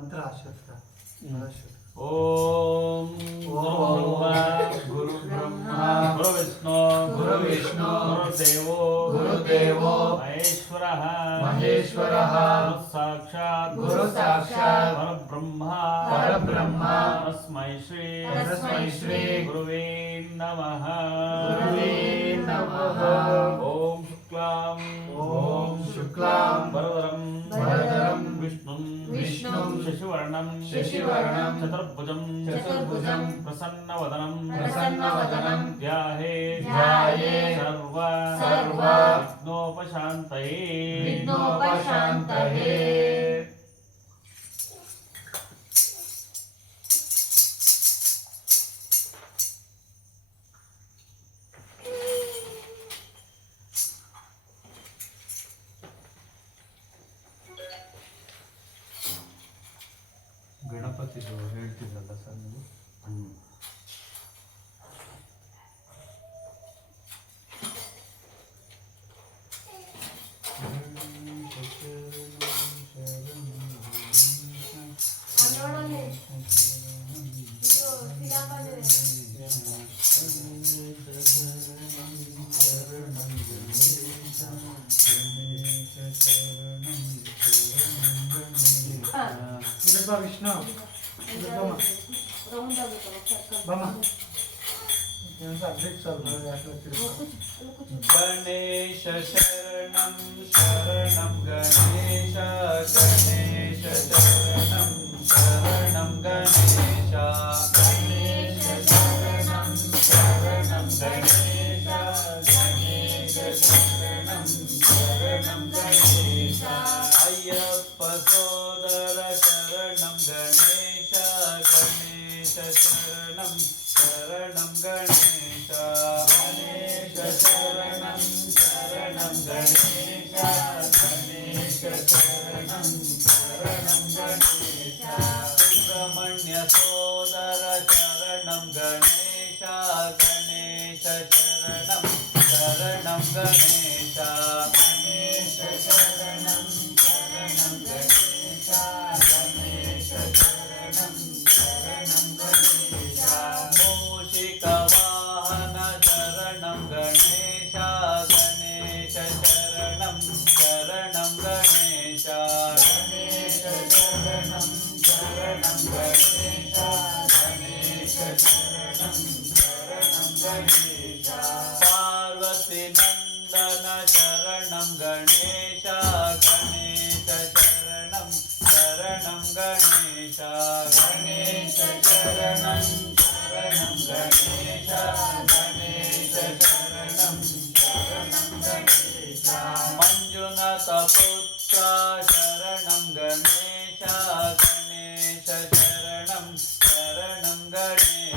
मंत्र आश्वस्त ओम गुरु ब्रह्मा गुरु विष्णु गुरुदेवो महेश्वरः गुरु साक्षात् परब्रह्मा तस्मै श्री गुरुवे नमः ओम शुक्लां वरदरं विष्णुं शशिवर्णं चतुर्भुजं प्रसन्नवदनं ध्याये सर्व विघ्नोपशान्तये ಗಣಪತಿದು ಹೇಳ್ತಿದ್ರಲ್ಲ ಸರ್ ನೀವು ವಿಷ್ಣು गणेश शरणं गणेश शरणं गणेश अय्यप्प सोदर शरणं गणेश शरणं गणेश शरणं गणेश शरणं गणेश सुब्रह्मण्य सोदर शरणं गणेश शरणं गणेश शरणं गणेश शरणं गणेश मूषिकवाहन शरणं गणेश शरणं गणेश शरणं गणेश शरणं गणेश पार्वती नंदन शरणं गणेश शरणं गणेश शरणं गणेश शरणं गणेश मंजुनाथ पुत्र शरणं गणेश शरणं गणेश शरणं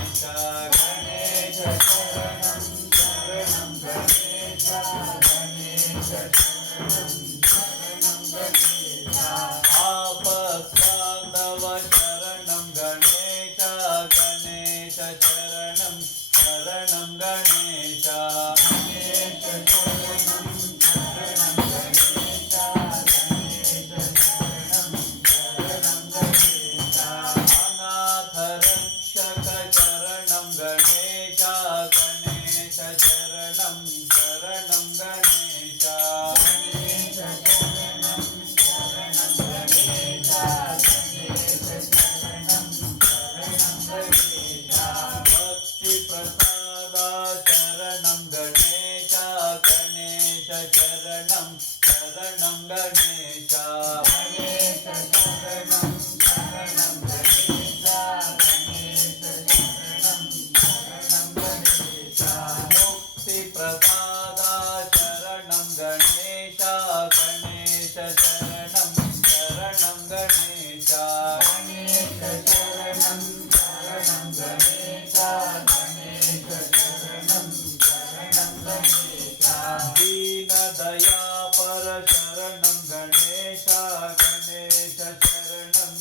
गणेश आपत्कांदव शरणं गणेश शरणं गणेश अनाथ रक्षक शरणं गणेश शरणं गणेश भक्ति प्रसाद शरणं गणेश शरणं गणेश मुक्ति प्रसाद शरणं गणेश शरणं गणेश दीन दया पर शरणं गणेश शरणं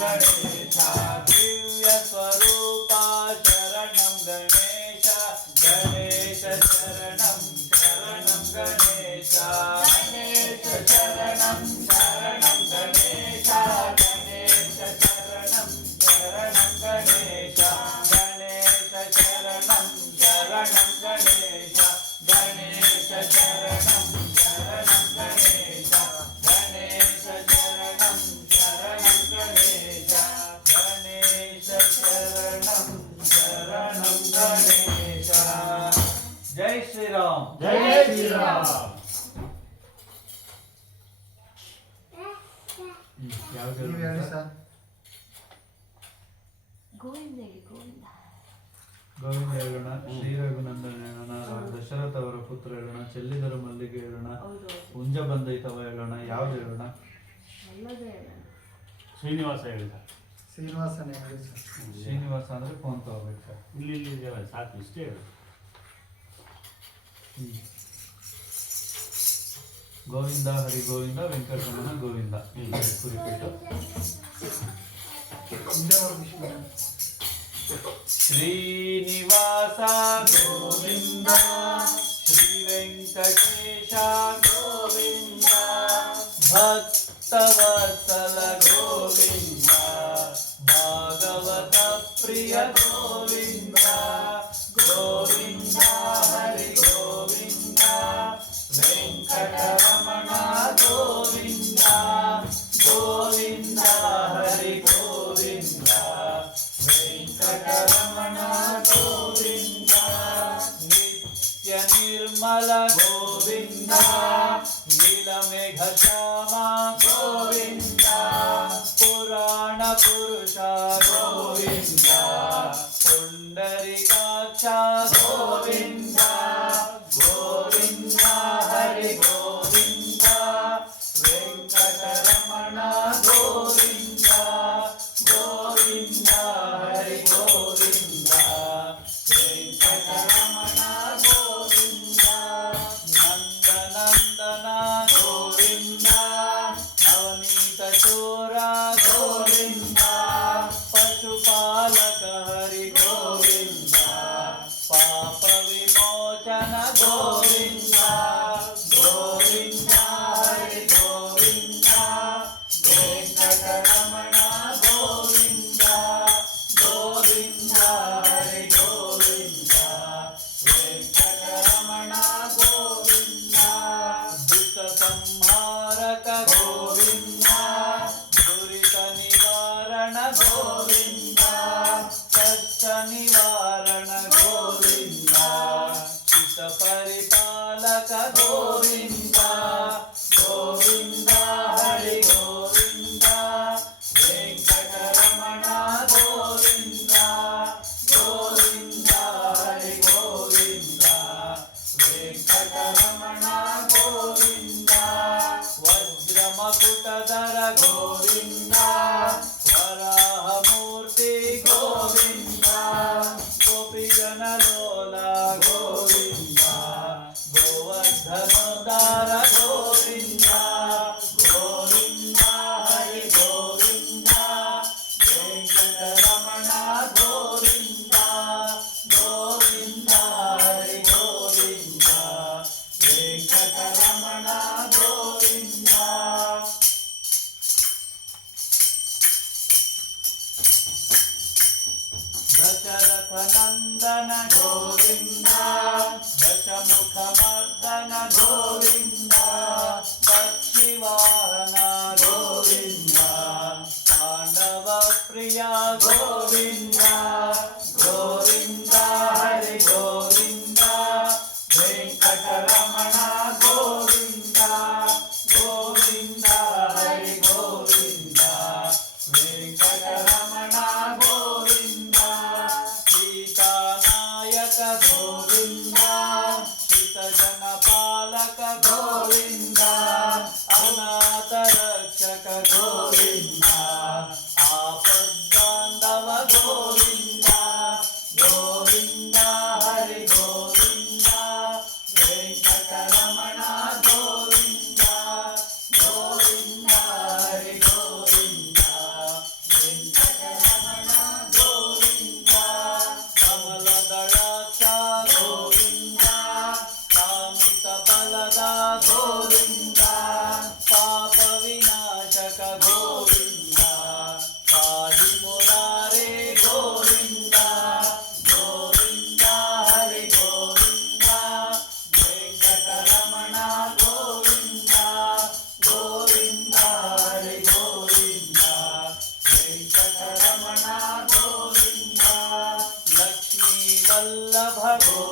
गणेश दिव्य स्वरूपा शरणं गणेश शरणं शरणं गणेश गणेश शरणं शरणं गणेश गणेश शरणं शरणं गणेश गणेश शरणं शरणं गणेश गणेश शरणं शरणं गणेश गणेश शरणं शरणं गणेश गणेश शरणं शरणं गणेश. जय श्री राम. जय श्री राम. ಯಾವ್ದು ನೀವು ಹೇಳಿ ಸರ್. ಗೋವಿಂದ ಹೇಳಿ ಗೋವಿಂದ. ಗೋವಿಂದ ಹೇಳೋಣ, ಶ್ರೀ ರಘುನಂದನ ಹೇಳೋಣ, ದಶರಥ ಅವರ ಪುತ್ರ ಹೇಳೋಣ, ಚೆಲ್ಲಿದರು ಮಲ್ಲಿಗೆ ಹೇಳೋಣ, ಹೌದು ಹುಂಜ ಬಂದೈತವ ಹೇಳೋಣ, ಯಾವ್ದು ಹೇಳೋಣ? ಎಲ್ಲದೇ ಹೇಳೋಣ. ಶ್ರೀನಿವಾಸ ಹೇಳಿದ. ಶ್ರೀನಿವಾಸನೇ ಹೇಳಿ ಸರ್. ಶ್ರೀನಿವಾಸ ಅಂದ್ರೆ ಫೋನ್ ತಗೋಬೇಕು ಸರ್. ಇಲ್ಲಿ ಇದೆಯಲ್ಲ ಸಾಕು ಇಷ್ಟೇ ಹೇಳು. ಗೋವಿಂದ ಹರಿ ಗೋವಿಂದ ವೆಂಕಟರಮಣ ಗೋವಿಂದ ಕುರಿಪಿಟ್ಟು ಶ್ರೀನಿವಾಸ ಗೋವಿಂದ ಶ್ರೀ ವೆಂಕಟೇಶ ಗೋವಿಂದ ಭಕ್ತವತ್ಸಲ ಗೋವಿಂದ ಭಾಗವತ ಪ್ರಿಯ ಗೋವಿಂದ ಗೋವಿಂದ ಹರಿ ಗೋವಿಂದ ವೆಂಕಟರಮಣ ಗೋವಿಂದ ಗೋವಿಂದ ಹರಿ ಗೋವಿಂದ ವೆಂಕಟರಮಣ ಗೋವಿಂದ ನಿತ್ಯ ನಿರ್ಮಲ ಗೋವಿಂದ ನೀಲಮೇಘ ಶ್ಯಾಮ ಗೋವಿಂದ ಪುರಾಣ ಪುರುಷ ಗೋವಿಂದ ಪುಂಡರೀಕಾಕ್ಷ ಗೋವಿಂದ ಗೋವಿಂದ ಹರಿ ಗೋವಿಂದ ವೆಂಕಟರಮಣ ಗೋವಿಂದ ಗೋವಿಂದ ಹರಿ ಗೋವಿಂದ ವೆಂಕಟರಮಣ ಗೋವಿಂದ ನಂದನಂದನ ಗೋವಿಂದ ನವನೀತ ಚೋರ ಗೋವಿಂದ ಪಶುಪಾಲಕ ಹರಿ ಗೋವಿಂದ ಪಾಪ ವಿಮೋಚನ ಗೋವಿಂದ ಗೋವಿಂದ ಹರಿ ಗೋವಿಂದ ವೆಂಕಟರಮಣ ಗೋವಿಂದ ಗೋವಿಂದ ಹರಿ ಗೋವಿಂದ ವೆಂಕಟರಮಣ ಗೋವಿಂದ ದುಷ್ಟ ಸಂಹಾರಕ ಗೋವಿಂದ ದುರಿತ ನಿವಾರಣ ಗೋವಿಂದ ಕಷ್ಟ ನಿವಾರಣ ಗೋವಿಂದ ಚಿತ್ತ ಪರಿಪಾಲಕ ಗೋವಿಂದ ಗೋವಿಂದ ಹರಿ ಗೋವಿಂದ ವೆಂಕಟರಮಣ ಗೋವಿಂದ ಗೋವಿಂದ ಹರಿ ಗೋವಿಂದ ವೆಂಕಟರಮಣ ಗೋವಿಂದ ವಜ್ರ ಮಕುಟಧರ ಗೋವಿಂದ ವರಾಹ ಮೂರ್ತಿ ಗೋವಿಂದ ಗೋಪಿಜನ ಲೋಲ ಗೋವಿಂದ ಗೋವರ್ಧನೋದ್ಧಾರ ಗೋವಿಂದ ಗೋವಿಂದ ಹರಿ ಗೋವಿಂದ ವೆಂಕಟರಮಣ ಗೋವಿಂದ ಗೋವಿಂದ ಹರಿ ಗೋವಿಂದ ವೆಂಕಟರಮಣ ಗೋವಿಂದ. ದಶರಥ ನಂದನ ಗೋವಿಂದ ದಶಮುಖ ಮರ್ದನ ಗೋವಿಂದ ಪಕ್ಷಿವಾಹನ ಗೋವಿಂದ ಪಾಂಡವ ಪ್ರಿಯ ಗೋವಿಂದ ಗೋವಿಂದ ಹರಿ ಗೋವಿಂದ ವೆಂಕಟರಮಣ ಗೋವಿಂದ ಗೋವಿಂದ ಹರಿ ಗೋವಿಂದ ವೆಂಕಟರಮಣ ಗೋವಿಂದ ಸೀತಾನಾಯಕ ಗೋವಿಂದ ಹಿತ ಜನಪಾಲಕ ಗೋವಿಂದ ಅನಾಥ ರಕ್ಷಕ ಗೋವಿಂದ ಆಪದ್ಬಾಂಧವ ಗೋವಿಂದ ಗೋವಿಂದ ಹರಿ ಗೋವಿಂದ ವೆಂಕಟರಮಣ ಗೋವಿಂದ ಗೋವಿಂದ ಹರಿ ಗೋವಿಂದ ವೆಂಕಟರಮಣ ಗೋವಿಂದ ಕಮಲದಳಾಕ್ಷ ಗೋವಿಂದ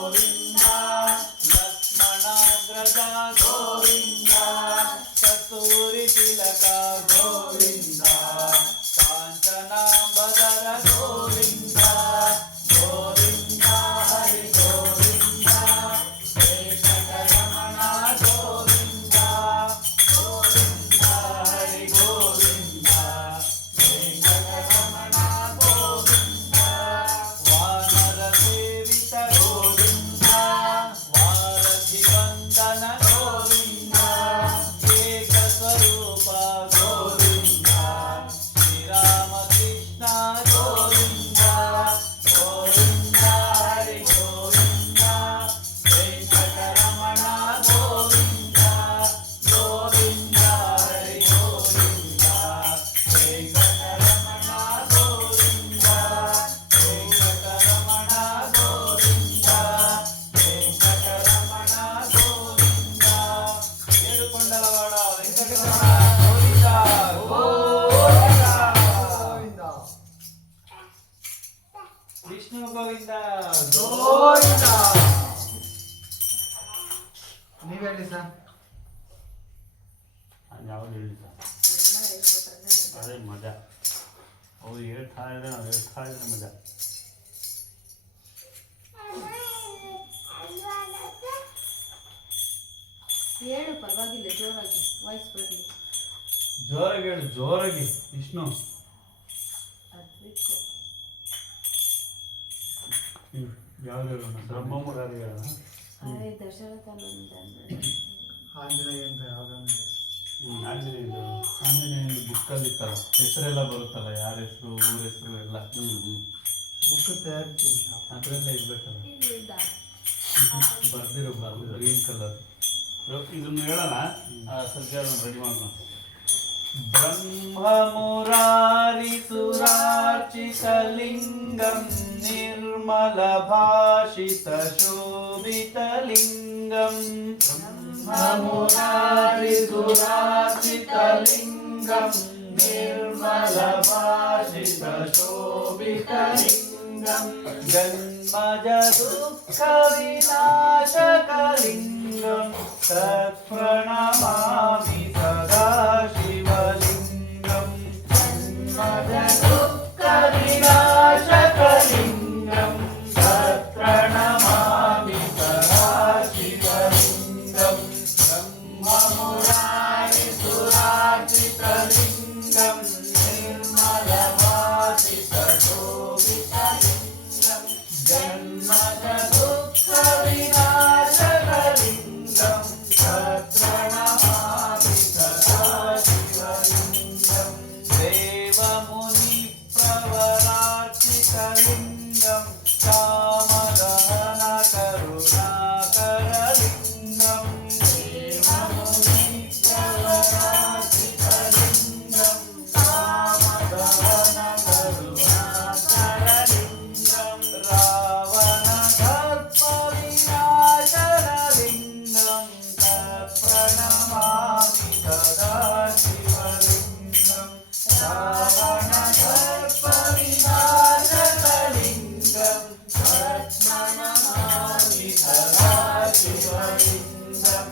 ಗೋವಿಂದ ಲಕ್ಷ್ಮಣಾಗ್ರಜ ಗೋವಿಂದ ಕಸ್ತೂರಿ ತಿಲಕ ಗೋವಿಂದ ಕಾಂಚನಾಂಬದರ ಗೋವಿಂದ ಗೋವಿಂದ ಹರಿ ಗೋವಿಂದ ವೆಂಕಟರಮಣ ಗೋವಿಂದ ಗೋವಿಂದ ಹರಿ ಗೋವಿಂದ ವೆಂಕಟರಮಣ ಗೋವಿಂದ ವಾನರ ಸೇವಿತ ಗೋವಿಂದ ವಾರಧಿ ವಂದನ ಗೋವಿಂದ ಏಕ ಸ್ವರೂಪ ಗೋವಿಂದ ಶ್ರೀರಾಮಕೃಷ್ಣ ಗೋವಿಂದ ಗೋವಿಂದ ಹರಿ ಗೋವಿಂದ ವೆಂಕಟರಮಣ ಗೋವಿಂದ ಗೋವಿಂದ ಹರಿ ಗೋವಿಂದ ವೆಂಕಟರಮಣ ಗೋವಿಂದ ವೆಂಕಟರಮಣ ಗೋವಿಂದ ವೆಂಕಟರಮಣ ಗೋವಿಂದ ಏಡುಕೊಂಡಲವಾಡ ವೆಂಕಟರಮಣ ಗೋವಿಂದ ಗೋವಿಂದ ಗೋವಿಂದ ವಿಷ್ಣು ಗೋವಿಂದ ಗೋವಿಂದ. ನೀವ್ ಹೇಳಿ ಸರ್. ಯಾವಾಗ ಹೇಳಿದ ಅಣ್ಣ ಹೇಳ್ಕೊಟ್ರೆ ಅದೇ ಮಜಾ ಅವ್ರು ಹೇಳ್ತಾ ಇದ್ರೆ ನಾವು ಹೇಳ್ತಾ ಇದ್ರೆ ಮಜಾ ಹೇಳು ಪರವಾಗಿಲ್ಲ ಜೋರಾಗಿ ವಾಯ್ಸ್ ಬರಲಿ. ಜೋರಾಗಿ ಹೇಳು ಜೋರಾಗಿ ವಿಷ್ಣು ಅದ್ವಿತ್ತು ಯಾವ್ದು ಹೇಳೋಣ ಬ್ರಹ್ಮ ಮುರಾರಿಗಳ ಅದೇ ದಶರಥನಂದ ಆಂಜನೇಯ ಅಂತ ಯಾವ್ದೊಂದು ಆಂಜನೇಯದು ಆಂಜನೇಯ ಬುಕ್ಕಲ್ಲಿ ಇತ್ತಲ್ಲ ಹೆಸರೆಲ್ಲ ಬರುತ್ತಲ್ಲ ಯಾರ ಹೆಸರು ಊರ ಹೆಸರು ಎಲ್ಲ ಬುಕ್ ತಯಾರಿಸ್ತೀನಿ. ಅದರಲ್ಲೇ ಇರ್ಬೇಕಲ್ಲ ಇಲ್ಲಿದ್ದ ಬರ್ದಿರೋ ಗ್ರೀನ್ ಕಲರ್ ಇದನ್ನು ಹೇಳೋಣ ಸದ್ಯ ರೆಡಿ ಮಾಡೋಣ ಬ್ರಹ್ಮ ಮುರಾರಿ ಸುರಾರ್ಚಿತಲಿಂಗಂ ನಿರ್ಮಲ ಭಾಷಿತ ಶೋಭಿತಲಿಂಗಂ ಬ್ರಹ್ಮ ಮುರಾರಿ ಸುರಾರ್ಚಿತಲಿಂಗಂ ನಿರ್ಮಲ ಭಾಷಿತ ಶೋಭಿತಲಿಂಗಂ ಜನ್ಮಜ ದುಃಖ ವಿನಾಶಕಲಿಂಗಂ ತತ್ಪ್ರಣಮಾಮಿ ಸದಾ ಶಿವಲಿಂಗಂ ಜನ್ಮಜ ದುಃಖ ವಿನಾಶಕಲಿಂಗಂ ತತ್ಪ್ರಣಮಾಮಿ ಸದಾ ಶಿವಲಿಂಗಂ ಬ್ರಹ್ಮ ಮುರಾರಿ ಸುರಾರ್ಚಿತಲಿಂಗಂ ನಿರ್ಮಲ ಭಾಷಿತ ಶೋಭಿತಲಿಂಗಂ ಜನ್ಮಜ ದುಃಖ ವಿನಾಶಕಲಿಂಗಂ ತತ್ಪ್ರಣಮಾಮಿ ಸದಾ ಶಿವಲಿಂಗಂ ದೇವಮುನಿ ಪ್ರವರಾರ್ಚಿತಲಿಂಗಂ ಕಾಮದಹನ ಕರುಣಾಕರಲಿಂಗಂ ದೇವಮುನಿ ಪ್ರವರಾರ್ಚಿತಲಿಂಗಂ ಕಾಮದಹನ ಕರುಣಾಕರಲಿಂಗಂ ರಾವಣ ಗರ್ಭ ವಿನಾಶನಲಿಂಗಂ ತತ್ಪ್ರಣಮಾಮಿ ಸದಾ ಶಿವಲಿಂಗಂ ರಾವಣ ಗರ್ಭ ವಿನಾಶನಲಿಂಗಂ ತತ್ಪ್ರಣಮಾಮಿ ಸದಾ ಶಿವಲಿಂಗಂ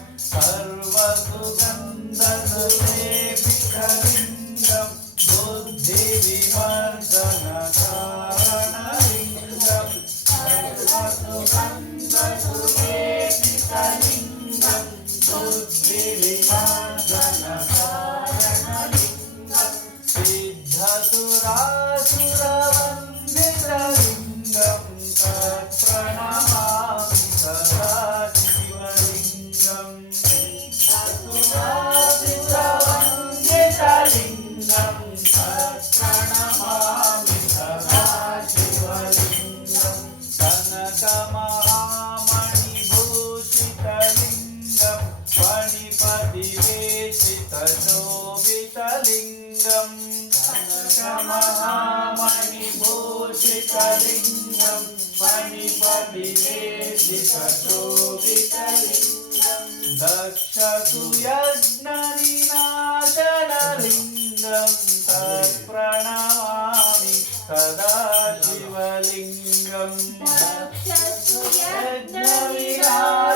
ಸರ್ವಸುಗಂಧಸುಲೇಪಿತಲಿಂಗಂ ಬುದ್ಧಿ ವಿಮರ್ಶನ ಕಾರಣಲಿಂಗಂ ಸರ್ವಸುಗಂಧಸುಲೇಪಿತಲಿಂಗಂ ಬುದ್ಧಿ ವಿಮರ್ಶನ ಕಾರಣಲಿಂಗಂ ಸಿದ್ಧಸುರಾಸುರವಂದಿತಲಿಂಗಂ ತತ್ಪ್ರಣಮಾಮಿ ಸದಾ ಶಿವಲಿಂಗಂ ಸಿದ್ಧಸುರಾಸುರವಂದಿತಲಿಂಗಂ ತತ್ಪ್ರಣಮಾಮಿ ಸದಾ ಶಿವಲಿಂಗಂ ಕನಕ ಮಹಾಮಣಿಭೂಷಿತಲಿಂಗಂ ಫಣಿಪತಿವೇಶಿತ ಶೋಭಿತಲಿಂಗಂ ಕನಕ ಮಹಾಮಣಿಭೂಷಿತಲಿಂಗಂ ಫಣಿಪತಿವೇಶಿತ ಶೋಭಿತಲಿಂಗಂ दक्षसुयज्ञनिनाशनलिङ्गं तत्प्रणमामि सदा शिवलिङ्गं दक्षसुयज्ञनिनाशनलिङ्गं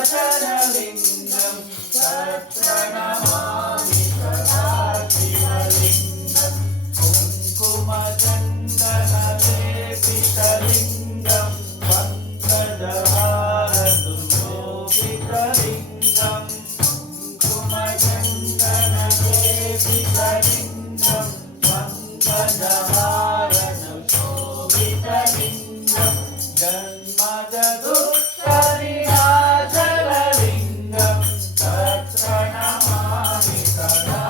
नीलाचललिङ्गं तत्प्रणमामि सदा शिवलिङ्गं कुङ्कुमचन्दनलेपितलिङ्गं पङ्कजहारसुशोभितलिङ्गं कुङ्कुमचन्दनलेपितलिङ्गं पङ्कजहारसुशोभितलिङ्गं जन्मजदुःखविनाशनलिङ्गं तत्प्रणमामि सदा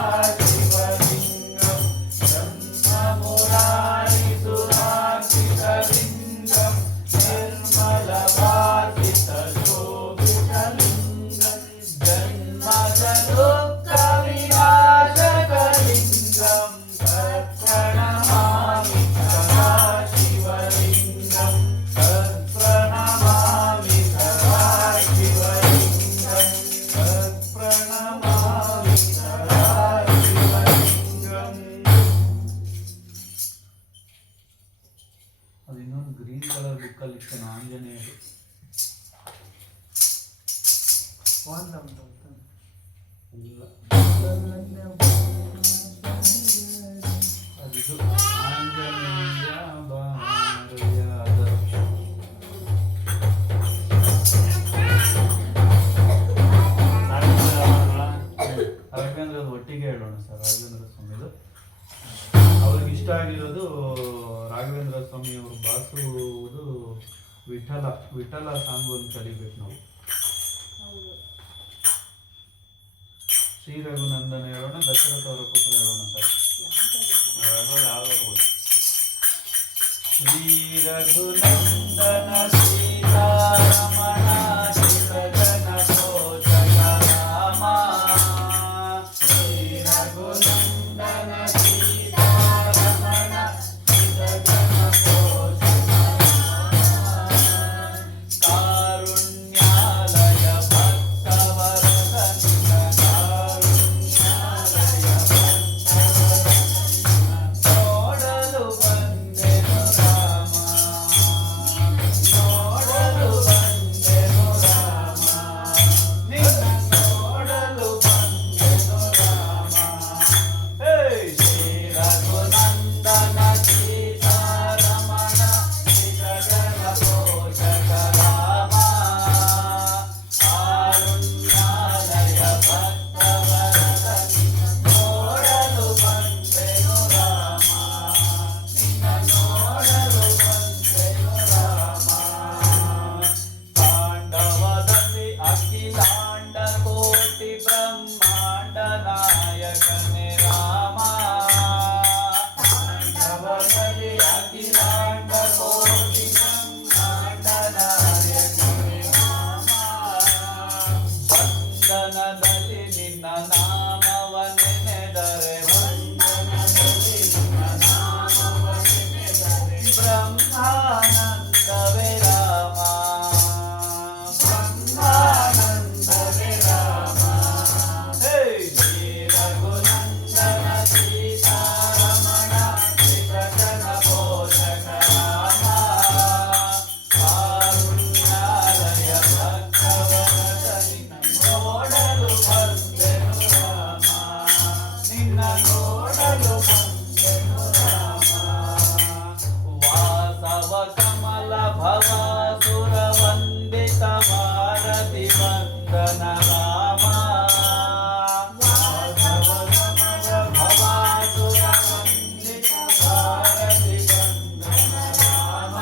शिवलिङ्गं ब्रह्ममुरारिसुरार्चितलिङ्गं निर्मलभासितशोभितलिङ्गं जन्मजदुःखविनाशकलिङ्गं तत्प्रणमामि सदा शिवलिङ्गं तत्प्रणमामि सदा शिवलिङ्गं तत्प्रणमामि सदा शिवलिङ्गं ಅದು ಇನ್ನೊಂದು ಗ್ರೀನ್ ಕಲರ್ ಬುಕ್ಕಲ್ಲಿ ಇರ್ತಾನೆ ಆಂಜನೇಯರು ಫೋನ್ ತಗೊಂಡು ಇಲ್ಲ ಅದಿದು ಆಂಜನೇಯ ಬಾರಯ್ಯ ಅದು ರಾಘವೇಂದ್ರ ಒಟ್ಟಿಗೆ ಹೇಳೋಣ ಸರ್ ರಾಘವೇಂದ್ರ ಸ್ವಾಮಿದು ಅವ್ರಿಗೆ ಇಷ್ಟ ಆಗಿರೋದು ರಾಘವೇಂದ್ರ ಸ್ವಾಮಿ ಅವರು ಬಾರಿಸುವುದು ವಿಠಲ ಸಾಂಗ್ ಒಂದು ಕಲಿಬೇಕು ನಾವು ಹೌದು. ಶ್ರೀ ರಘುನಂದನ ಹೇಳೋಣ ದಶರಥ ಅವರ ಪುತ್ರ ಹೇಳೋಣ ಸರ್ ಶ್ರೀ ರಘುನಂದನ ಸೀತಾರಮಣ ಶಿವಜನ ಪೋಷಕ ರಾಮ ಶ್ರೀ ರಘುನಂದನ ಸೀತಾರಮಣ ಶಿವಜನ ಪೋಷಕ ಕಾರುಣ್ಯಾಲಯ ಭಕ್ತವರದ ಕಾರುಣ್ಯಾಲಯ ನೋಡಲು ಬಂದೆನು ರಾಮ ನೋಡಲು ಬಂದೆನು ರಾಮ ನಿನ್ನ ನೋಡಲು ಬಂದೆನು ರಾಮ ಹೇ ಶ್ರೀ ರಘುನಂದನ ಸೀತಾರಮಣ ಶಿವಜನ ಪೋಷಕ ರಾಮ ಕಾರುಣ್ಯಾಲಯ ಭಕ್ತವರದ ನೋಡಲು ಬಂದೆನು ರಾಮ ನಿನ್ನ ನೋಡಲು ಬಂದೆನು ರಾಮ ತಾಂಡವದಲ್ಲಿ ಅಖಿಲಾಂಡ ಕೋಟಿ ಬ್ರಹ್ಮಾಂಡ ನಾಯಕನೇ ರಾಮ ತಾಂಡವದಲ್ಲಿ ಅಖಿಲಾಂಡ ಕೋಟಿ ಬ್ರಹ್ಮಾಂಡ ನಾಯಕನೇ ರಾಮ ವಂದನದಲ್ಲಿ ನಿನ್ನ ನಾಮವ ನೆನೆದರೆ ವಂದನದಲ್ಲಿ ನಿನ್ನ ನಾಮವ ನೆನೆದರೆ ಬ್ರಹ್ಮಾನಂದವೇ ರಾಮ ಬ್ರಹ್ಮಾನಂದವೇ ರಾಮ ಹೇ ಶ್ರೀ ರಘುನಂದನ ಸೀತಾರಮಣ ಶಿವಜನ ಪೋಷಕ ರಾಮ ಕಾರುಣ್ಯಾಲಯ ಭಕ್ತವರದ ನಿನ್ನ ನೋಡಲು ಬಂದೆನು ರಾಮ ನಿನ್ನ ನೋಡಲು ಬಂದೆನು ರಾಮ ವಾಸವ ಕಮಲ ಭವಾಸುರ ವಂದಿತ ಭಾರತಿ ವಂದನ ರಾಮ ವಾಸವ ಕಮಲ ಭವಾಸುರ ವಂದಿತ ಭಾರತಿ ವಂದನ ರಾಮ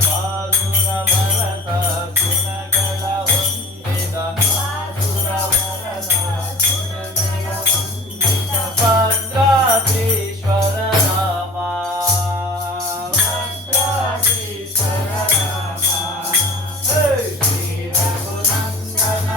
ಬಾಸುರ ವರದ ಗುಣಗಳ ಹೊಂದಿದ ಬಾಸುರ ವರದ ಗುಣಗಳ ಹೊಂದಿದ ಭದ್ರಾಧೀಶ್ವರ ರಾಮ ಭದ್ರಾಧೀಶ್ವರ ರಾಮ ಹೇ ಶ್ರೀ ರಘುನಂದನ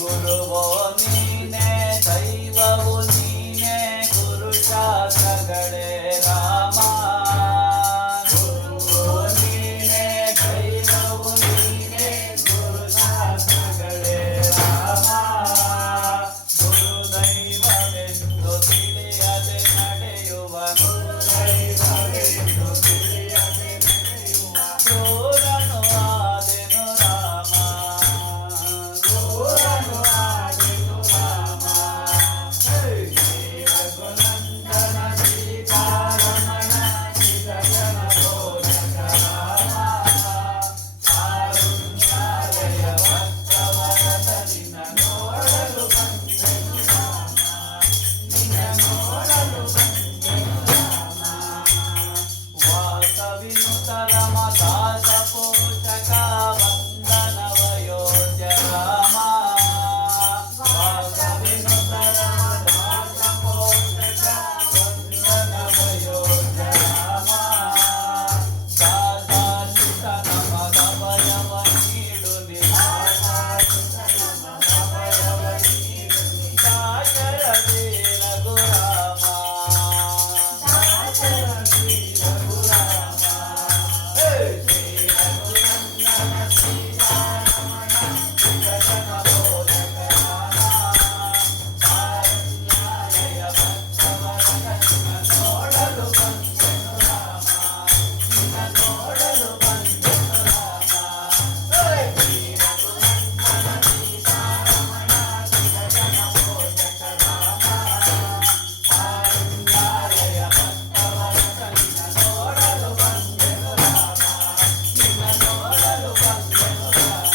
ಗುರುವೋ ನೀನೆ ದೈವವು ನೀನೆ ಗುರು ಶಾಸ್ತ್ರಗಳೇ ರಾಮ ಗುರುವೋ ನೀನೆ ದೈವವು ನೀನೆ ಗುರು ಶಾಸ್ತ್ರಗಳೇ ರಾಮ ಗುರು ದೈವವೆಂದು ತಿಳಿಯದೆ ನಡೆಯುವ ದೈವವೆಂದು ತಿಳಿಯದೆ ನಡೆಯುವ ಕ್ರೂರನು ಆದೆನು ರಾಮ ಕ್ರೂರನು ಆದೆನು ರಾಮ ರಘುನಂದನ ಸೀತಾರಮಣ ಚಿರಜನ ಬೋಧಕ ರಾಮ ಕಾರುಣ್ಯಾಲಯ ಭಕ್ತವರದ ನಿನ್ನ ನೋಡಲು ಬಂದೆನು ರಾಮ ನಿನ್ನ ನೋಡಲು ಬಂದೆನು ರಾಮ ವಾಸವಿನುತ ರಮ ದಾಸ ಪೋಷಕ ವಂದನವಯೋಜ್ಯ ರಾಮ ವಾಸವಿನುತ ರಮ ದಾಸ ಪೋಷಕ ವಂದನವಯೋಜ್ಯ ರಾಮ ದಾಸಾಚಿತ ನಮದ ಭಯವ ನೀಡು ನಿಧಾಸಾಚಿತ ನಮದ ಭಯವ ನೀಡು ದಾಸರ ವೀರ ಗುರಾಮ ದಾಸರ ವೀರ ಗುರಾಮ ಶ್ರೀ ರಘುನಂದನ ಸೀತಾರಮಣ ಚಿರಜನ ಬೋಧಕ ರಾಮ ಕಾರುಣ್ಯಾಲಯ ಭಕ್ತವರದ ನಿನ್ನ ನೋಡಲು ಬಂದೆನು ರಾಮ ನಿನ್ನ ನೋಡಲು ಬಂದೆನು ರಾಮ ಶ್ರೀ ರಘುನಂದನ ಸೀತಾರಮಣ ಚಿರಜನ ಬೋಧಕ ರಾಮ ಕಾರುಣ್ಯಾಲಯ ಭಕ್ತವರದ ನಿನ್ನ ನೋಡಲು ಬಂದೆನು ರಾಮ ನಿನ್ನ ನೋಡಲು ಬಂದೆನು ರಾಮ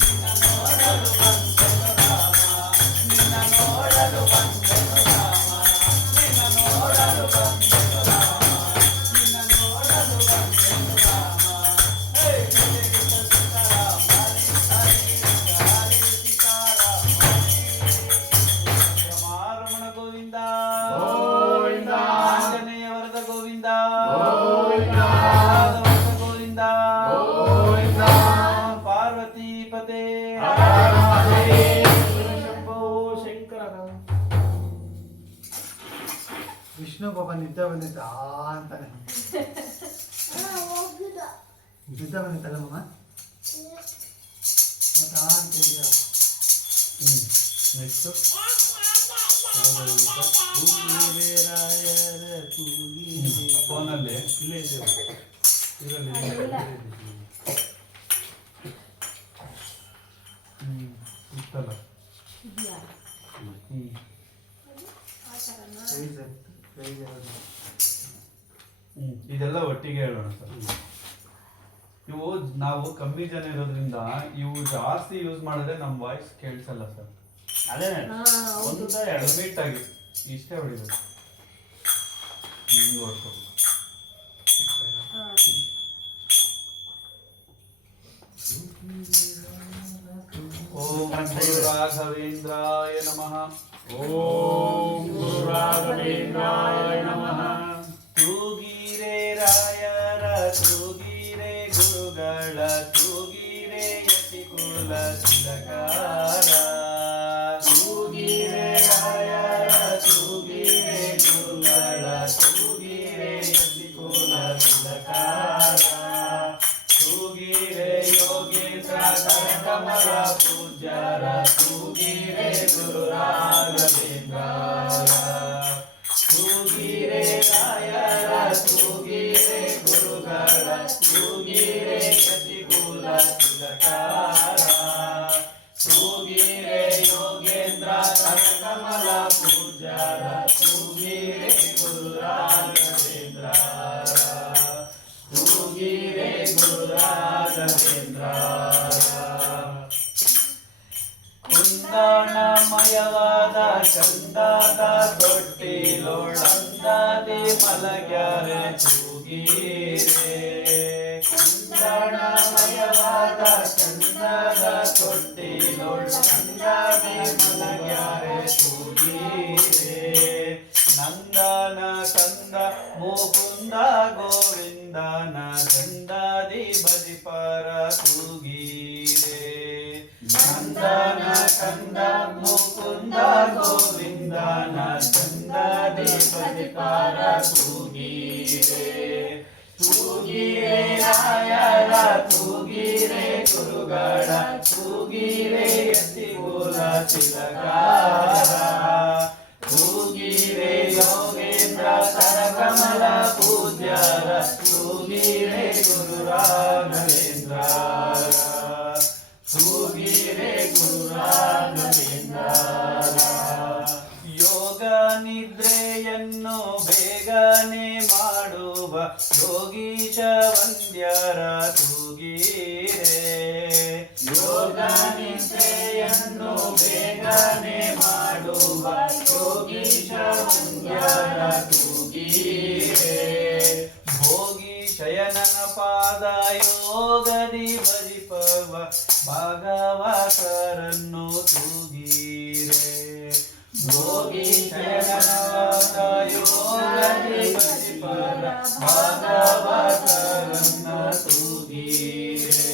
ನಿನ್ನ ನೋಡಲು ಬಂದೆನು ರಾಮ ನಿನ್ನ ನೋಡಲು ಬಂದೆನು ರಾಮ ನಿನ್ನ ನೋಡಲು ಬಂದೆನು ರಾಮ ನಿನ್ನ ನೋಡಲು ಬಂದೆನು ರಾಮ ಹೇ ಹರೇ ಸೀತಾರಾಮ ಹರೇ ಹರೇ ಸೀತಾರಾಮ ರಮಾರಮಣ ಗೋವಿಂದ ಗೋವಿಂದ ಆಂಜನೇಯ ವರದ ಗೋವಿಂದ ಗೋವಿಂದ ವರದ ಗೋವಿಂದ ಗೋವಿಂದ ಪಾರ್ವತಿ ಪತೆ ಶಂಭೋ ಶಂಕರ ವಿಷ್ಣು ಪಾಪ ನಿದ್ದೆ ಬಂದಿತ್ತು ಅಂತಾನೆ ನಿದ್ದೆ ಬಂದಿತ್ತಲ್ಲ ಮಮ್ಮ ಮತ್ತೆ ಅಂತ ಇದೆಯಾ ನೆಕ್ಸ್ಟ್ ಫೋನಲ್ಲಿ ಇಲ್ಲೇ ಇದೆ ಇದರಲ್ಲಿ ಇತ್ತಲ್ಲ ಇದೆಯಾ ಆ ಥರನಾ ಇದೆಲ್ಲ ಒಟ್ಟಿಗೆ ಹೇಳೋಣ ಸರ್. ಇವು ನಾವು ಕಮ್ಮಿ ಜನ ಇರೋದ್ರಿಂದ ಇವು ಜಾಸ್ತಿ ಯೂಸ್ ಮಾಡಿದ್ರೆ ನಮ್ಮ ವಾಯ್ಸ್ ಕೇಳಿಸಲ್ಲ ಸರ್. ಅದೇ ಹಾ ಹೌದು ಒಂದು ಎರಡು ಲಿಮಿಟ್ ಆಗಿ ಇಷ್ಟೇ ಹೊಡಿಬೇಕು. ಹಿಂಗೆ ಹೊಡ್ಕೋಬೇಕು. ಹಾ ಓಂ ಗುರು ರಾಘವೇಂದ್ರಾಯ ನಮಃ. ಓಂ ಗುರು ರಾಘವೇಂದ್ರಾಯ ನಮಃ. ತೂಗಿರೆ ರಾಯರ ತೂಗಿರೆ ಗುರುಗಳ ತೂಗಿರೆ ಯತಿಕುಲ ತಿಲಕಾರ ತೂಗಿರೆ ರಾಯರ ತೂಗಿರೆ ಗುರುಗಳ ತೂಗಿರೆ ಯತಿಕುಲ ತಿಲಕಾರ ತೂಗಿರೆ ಯೋಗೇಂದ್ರ ಕಮಲ ಪೂಜ್ಯರ ತೂಗಿರೆ ಗುರು ರಾಘವೇಂದ್ರ ತೂಗಿರೆ ರಾಯರ ತೂಗಿರೆ ಗುರುಗಳ ತೂಗಿರೆ ಯತಿಕುಲ ತಿಲಕಾರ ತೂಗಿರೆ ಯೋಗೇಂದ್ರ ಕಮಲ ಪೂಜ್ಯರ ತೂಗಿರೆ ಗುರು ರಾಘವೇಂದ್ರ ತೂಗಿರೆ ಗುರು ರಾಘವೇಂದ್ರ ಕುಂದಣಮಯವಾದ ಚಂದದ ತೊಟ್ಟಿಲೊಳಂದದೆ ಮಲಗ್ಯಾರೆ ತೂಗಿರೆ ಕುಂದಣಮಯವಾದ ಚಂದದ ತೊಟ್ಟಿಲೊಳಂದದೆ ಮಲಗ್ಯಾರೆ ತೂಗಿರೆ ನಂದನ ಕಂದ ಮುಕುಂದ ಗೋವಿಂದನ ಚಂದದಿ ಬಜಿಪರ ತೂಗಿರೆ ನಂದನ ಕಂದ ಕಂದ ಮುಕುಂದ ಗೋವಿಂದನ ಚಂದದಿ ಪ್ರತಿಪಾರ ತೂಗೀರೆ ತೂಗೀರೆ ರಾಯರ ತೂಗೀರೆ ಗುರುಗಳ ತೂಗೀರೆ ಯತಿಕುಲ ತಿಲಕಾರ ತೂಗೀರೆ ಯೋಗೇಂದ್ರ ಕರಕಮಲ ಪೂಜ್ಯರ ತೂಗೀರೆ ಗುರು ರಾಘವೇಂದ್ರ ತೂಗೀರೆ ಗುರು ರಾಘವೇಂದ್ರ ಯೋಗ ನಿದ್ರೆಯನ್ನು ಬೇಗನೆ ಮಾಡುವ ಯೋಗೀಶ ವಂದ್ಯರ ತೂಗೀರೆ ಯೋಗ ನಿದ್ರೆಯನ್ನು ಬೇಗನೆ ಮಾಡುವ ಯೋಗೀಶ ವಂದ್ಯರ ತೂಗೀರೆ ಭೋಗಿ ಶಯನನ ಪಾದ ಯೋಗದಿ ಭಜಿಪವ ಭಾಗವತರನ್ನು ತೂಗೀರೆ ಭೋಗಿ ಶಯನನ ಯೋಗದಿ ಭಜಿಪವ ಭಾಗವತರನ್ನು ತೂಗೀರೆ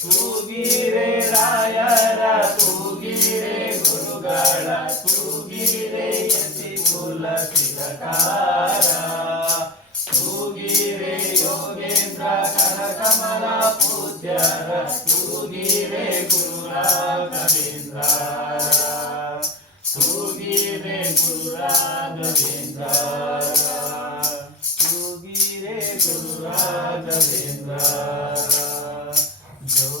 ತೂಗೀರೆ ರಾಯರ ತೂಗೀರೆ ಗುರುಗಳ ತೂಗೀರೆ ಯತಿಕುಲ ತಿಲಕಾರ ತೂಗೀರೆ ಯೋಗೇಂದ್ರ ಕನಕಮಲ ಪೂಜ್ಯರ ತೂಗೀರೆ ಗುರು ರಾಘವೇಂದ್ರ ತೂಗೀರೆ ಗುರು ರಾಘವೇಂದ್ರ ತೂಗೀರೆ ಗುರು ರಾಘವೇಂದ್ರ ಜೋ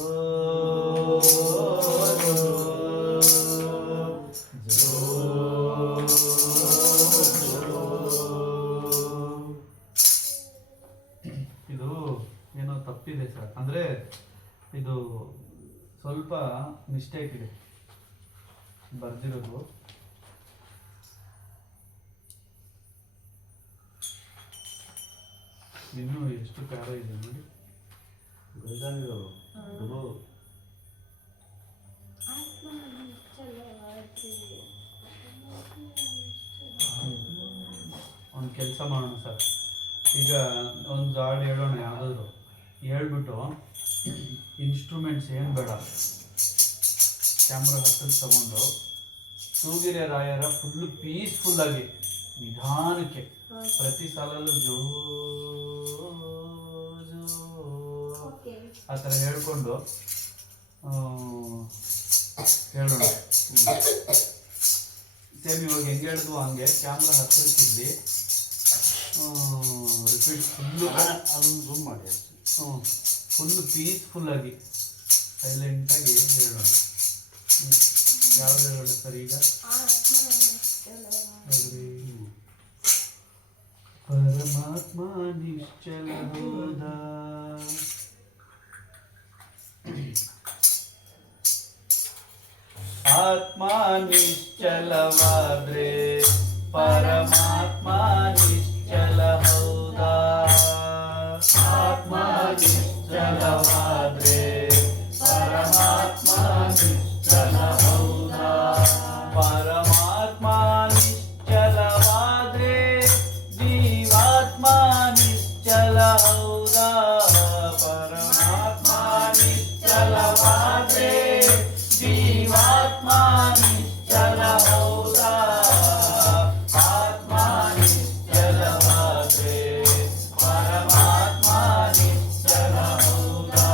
ಇದು ಏನೋ ತಪ್ಪಿದೆ ಸರ್, ಅಂದರೆ ಇದು ಸ್ವಲ್ಪ ಮಿಸ್ಟೇಕ್ ಇದೆ ಬರ್ದಿರೋದು. ಇನ್ನೂ ಎಷ್ಟು ಪ್ಯಾರ ಇದೆ ನೋಡಿ. ಬೇಜಾನಿರೋರು ಗುರು ಒಂದು ಕೆಲಸ ಮಾಡೋಣ ಸರ್, ಈಗ ಒಂದು ಹಾಡು ಹೇಳೋಣ ಯಾವುದಾದ್ರು ಹೇಳ್ಬಿಟ್ಟು ಇನ್ಸ್ಟ್ರೂಮೆಂಟ್ಸ್ ಏನು ಬೇಡ, ಕ್ಯಾಮ್ರಾ ಹತ್ತಿರ ತಗೊಂಡು ತೂಗಿರೆ ರಾಯರ ಫುಲ್ಲು ಪೀಸ್ಫುಲ್ಲಾಗಿ ನಿಧಾನಕ್ಕೆ ಪ್ರತಿ ಸಾಲಲ್ಲೂ ಜೋ ಜೋ ಆ ಥರ ಹೇಳ್ಕೊಂಡು ಹೇಳೋಣ. ಸೇಮ್ ಇವಾಗ ಹೆಂಗೆ ಹೇಳಿದ್ವು ಹಂಗೆ ಕ್ಯಾಮ್ರಾ ಹತ್ತಿರಕ್ಕಿದ್ದಿ ರಿಪೀಟ್ ಫುಲ್ಲು ಅದನ್ನು ಝೂಮ್ ಮಾಡಿ. ಫುಲ್ಲು ಪೀಸ್ಫುಲ್ಲಾಗಿ ಸೈಲೆಂಟಾಗಿ ಹೇಳೋಣ. ಯಾವ್ದು ಹೇಳೋಣ ಸರ್ ಈಗ? ಪರಮಾತ್ಮ ನಿಶ್ಚಲ ಹೋದ, ಆತ್ಮ ನಿಶ್ಚಲವಾದ್ರೆ ಪರಮಾತ್ಮ ನಿಶ್ಚಲ ಹೌದಾ? ಆತ್ಮ ನಿಶ್ಚಲವಾದ್ರೆ ಪರಮಾತ್ಮ ನಿಶ್ಚಲ ಹೌದಾ? ಪರಮಾತ್ಮ ನಿಶ್ಚಲವಾದ್ರೆ ಜೀವಾತ್ಮ ನಿಶ್ಚಲ ಹೌದಾ? ಪರಮಾತ್ಮ ನಿಶ್ಚಲವಾದ್ರೆ ಜೀವಾತ್ಮ ನಿಶ್ಚಲ ಹೌದಾ? ಆತ್ಮ ನಿಶ್ಚಲವಾದ್ರೆ ಪರಮಾತ್ಮ ನಿಶ್ಚಲ ಹೌದಾ?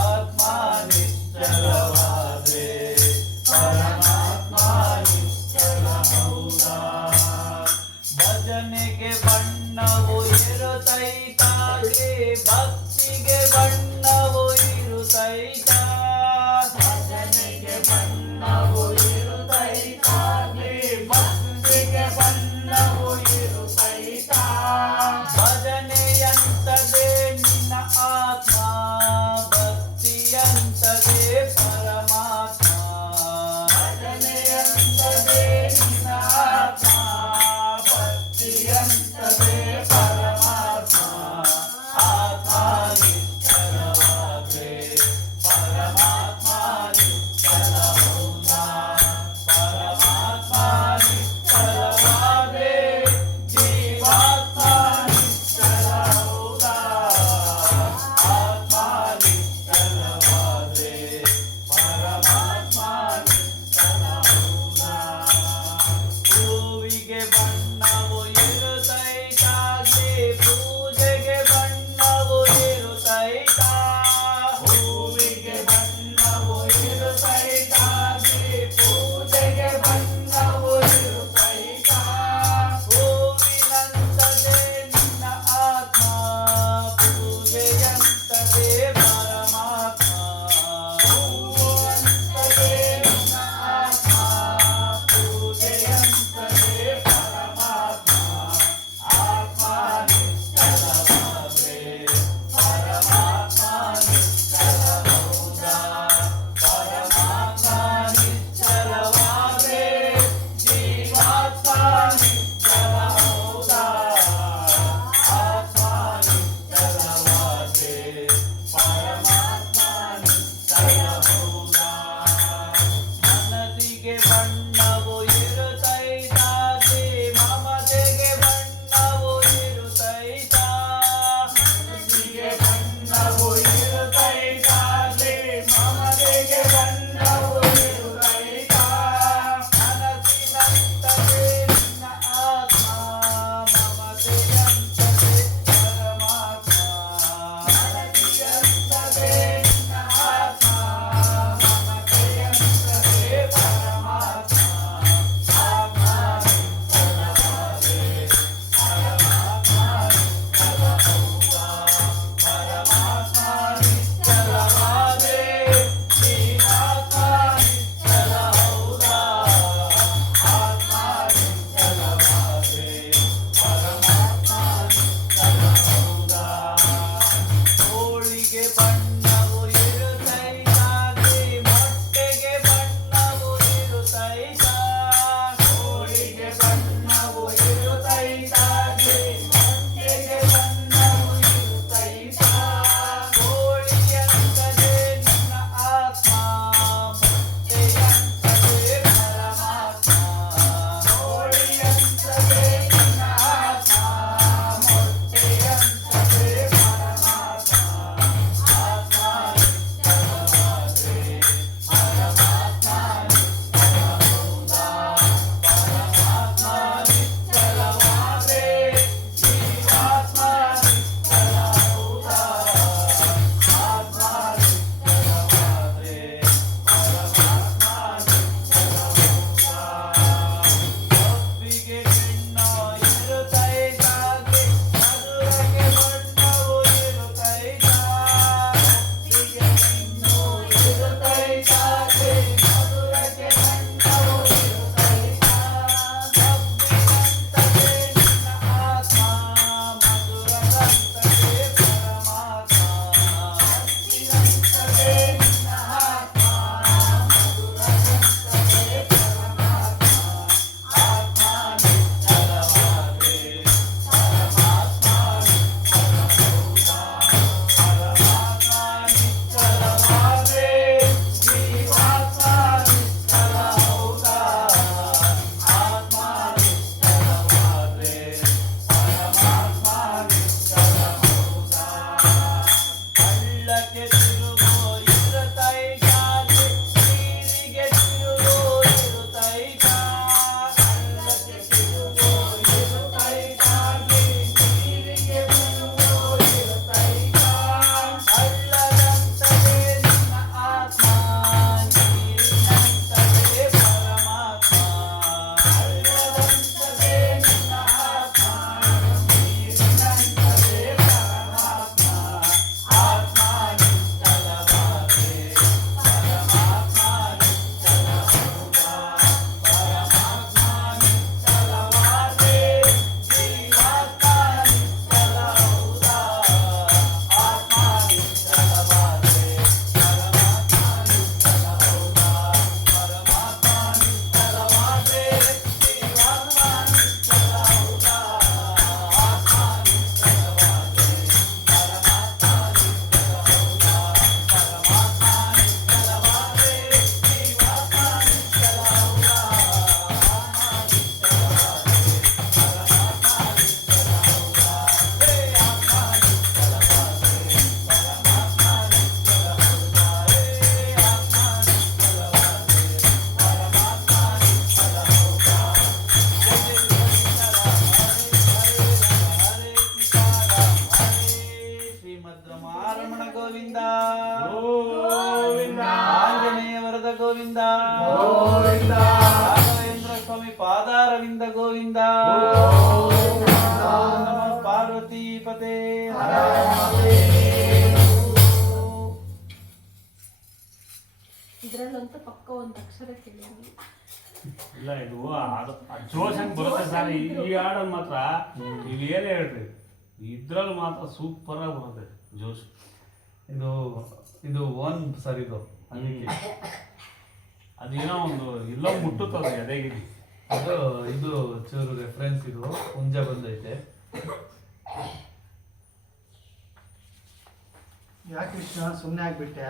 ಆತ್ಮ ನಿಶ್ಚಲವಾದ್ರೆ ಪರಮಾತ್ಮ ನಿಶ್ಚಲ ಹೌದಾ? ಭಜನೆಗೆ ಬಣ್ಣವು ಇರುತ್ತೈತಾಗೆ, ಭಕ್ತಿಗೆ ಬಣ್ಣವು ಇರುತ್ತೈತಾ? ಭಜನೆಗೆ ಬಣ್ಣವು ಇರುತ್ತೈತಾ, ಗೋವಿಂದ ರಾಘವೇಂದ್ರ ಸ್ವಾಮಿ ಪಾದಾರವಿಂದ ಗೋವಿಂದ ನಮಃ ಪಾರ್ವತಿ ಪತೆ ಇದ್ರಲ್ಲಂತೂ ಪಕ್ಕ ಒಂದು ಅಕ್ಷರ ಕೇಳಿದ್ವಿ. ಇಲ್ಲ ಇದು ಅದು ಜೋಶ್ ಹಂಗೆ ಬರುತ್ತೆ ಸರ್ ಈ ಹಾಡಲ್ಲಿ ಮಾತ್ರ ನೀವು ಏನೇ ಹೇಳ್ರಿ ಇದ್ರಲ್ಲಿ ಮಾತ್ರ ಸೂಪರ್ ಆಗಿ ಬರುತ್ತೆ ಜೋಶ್. ಇದು ಇದು ಒನ್ ಸರ್ ಇದು ಅದಕ್ಕೆ ಅದೇನೋ ಒಂದು ಎಲ್ಲೋ ಮುಟ್ಟುತ್ತದೆ ಎದೆಗಿರಿ. ಅದು ಇದು ಚೂರು ರೆಫರೆನ್ಸ್ ಇದು ಹುಂಜ ಬಂದೈತೆ. ಯಾಕೆ ಕೃಷ್ಣ ಸುಮ್ಮನೆ ಆಗ್ಬಿಟ್ಟೆ?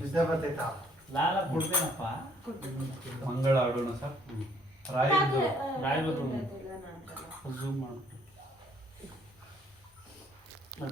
ನಿದ್ದೆ ಬರ್ತೈತಾ? ಲಾಲ ಕೊಡ್ತೇನಪ್ಪ. ಮಂಗಳ ಆಡೋಣ ಸರ್. ರಾಯರದು ರಾಯರದು ಅದೆಲ್ಲ ನಾನು ಝೂಮ್ ಮಾಡ್ತೀನಿ.